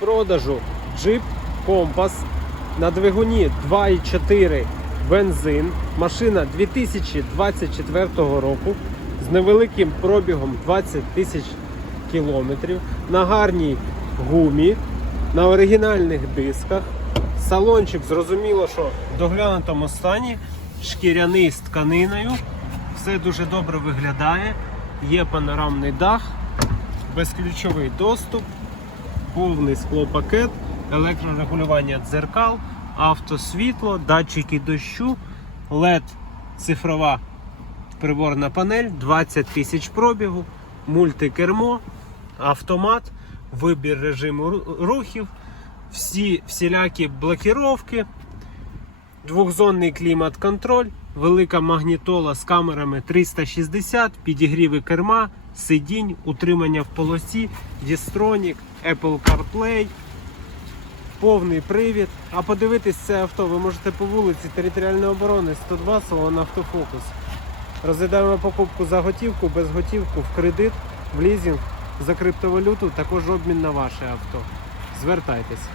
продажу Jeep Compass на двигуні 2,4 бензин. Машина 2024 року з невеликим пробігом 20 тисяч кілометрів на гарній гумі, на оригінальних дисках. Салончик зрозуміло, що в доглянутому стані, шкіряний з тканиною. Все дуже добре виглядає. Є панорамний дах, безключовий доступ, повний склопакет, електрорегулювання дзеркал, автосвітло, датчики дощу, LED цифрова приборна панель, 20 тисяч пробігу, мультикермо, автомат, вибір режиму рухів, всі всілякі блокіровки, двохзонний клімат-контроль, велика магнітола з камерами 360, підігріви керма, сидінь, утримання в полосі, Дістронік, Apple CarPlay, повний привід. А подивитись це авто ви можете по вулиці Територіальної оборони 102 салон Автофокус. Розглядаємо покупку за готівку, без готівку, в кредит, в лізинг, за криптовалюту, також обмін на ваше авто. Звертайтесь.